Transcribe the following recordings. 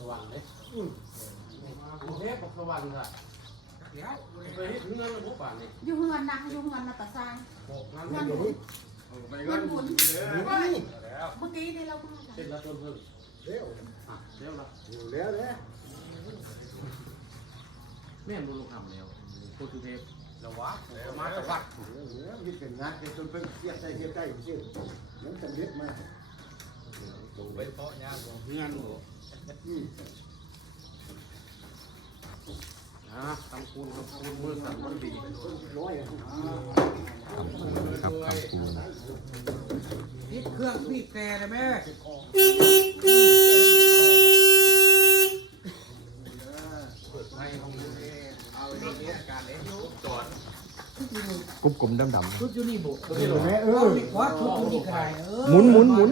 ระวังเลยกรุงเทพบอกระวังค่ะไปเฮ็ดเงินระบบป่านนี่อยู่เฮือนนังอยู่เฮือนนาตาซายโบกงานเงินเงินหมุนเงินหมุนเมื่อกี้นี่เรามาเสร็จแล้วต้นเพิ่งเร็วอะเร็วละอยู่แล้วแหละแม่นบุญลงทำแล้วโคตรเทพระวังมาตะวัดเร็วเร็วนี่เป็นงานเป็นจนเป็นเสียใจเสียใจอยู่สิยังจำเล็ดมา ไปเพาะยากงานหมูอืมอะทำคูณทำคูณมือสั่นมันดีร้อยอะครับคำคูณนี่เครื่องบีบแต่เลยแม่ให้ห้องนี้เอาอย่างนี้อาการเล็กจอด กรุบกลมดำดำชุดยูนิบุกเออแม่เอเอาอดีกว่าชุดยูนิกอะไรเออหมุนหมุนหมุน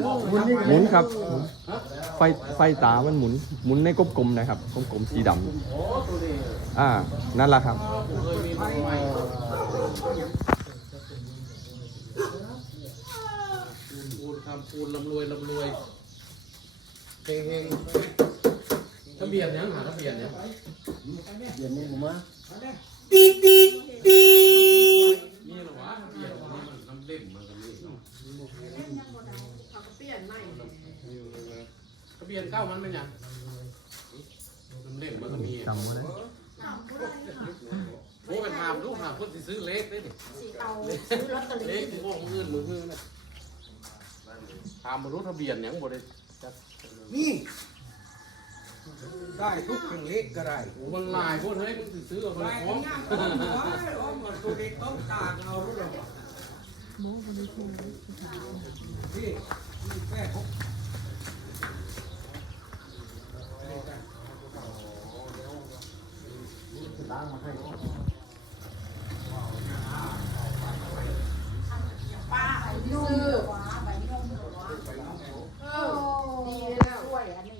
หมุนครับไฟไฟตามันหมุน หมุนในกลมๆนะครับกลมๆสีดำโอ้ตัวนี้อ่านั่นแหละครับเคยมีไฟใหม่คูณทำคูณลำรวยลำรวยเฮงเฮงทะเบียนยังหาทะเบียนยัง เดี๋ยวนี้มามีหรอวะทะเบียนอันนี้มันน้ำเล่มมันก็มีเนาะ เขาก็เปลี่ยนใหม่ ทะเบียนเก้ามันเป็นยังน้ำเล่มมันก็มีจำไว้นะโอ้เป็นถามลูกถามคนที่ซื้อเล็กได้ดิสีเตาซื้อลอตเตอเล็รี่กพวกมือมือมือเนี่ยถามมารู้ทะเบียนยังบ่ได้จักนี่ ได้ทุกเครื่องเล็กก็ได้โอ้มันลายพวกเฮ้ยมึงสิซื้อเอาไปไปพร้อมง่ายๆเอาเหมือนตัวเด็กต้องตากเอารู้หรอพี่แม่ผม ล้างมาให้ป้าไอ้นุ่มหัวใบนุ่มหัวเออดีเลยนะช่วยอันนี้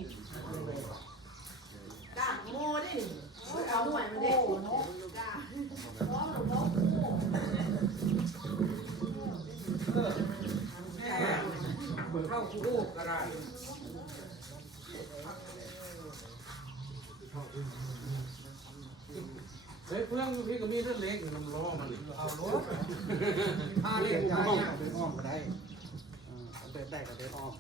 กาโม่ดิเอาหน่วยมันเด็กเนาะกากเนาะเนาะแม่เข้าคู่ก็ได้ เด็กเพื่อนพี่ก็มีเรื่องเล็กน้ำร้อนมันนี่เอารถพาเล็กเดินจ่ายอ้อมเนี่ยเดินอ้อมก็ได้เดินได้ก็เดินอ้อม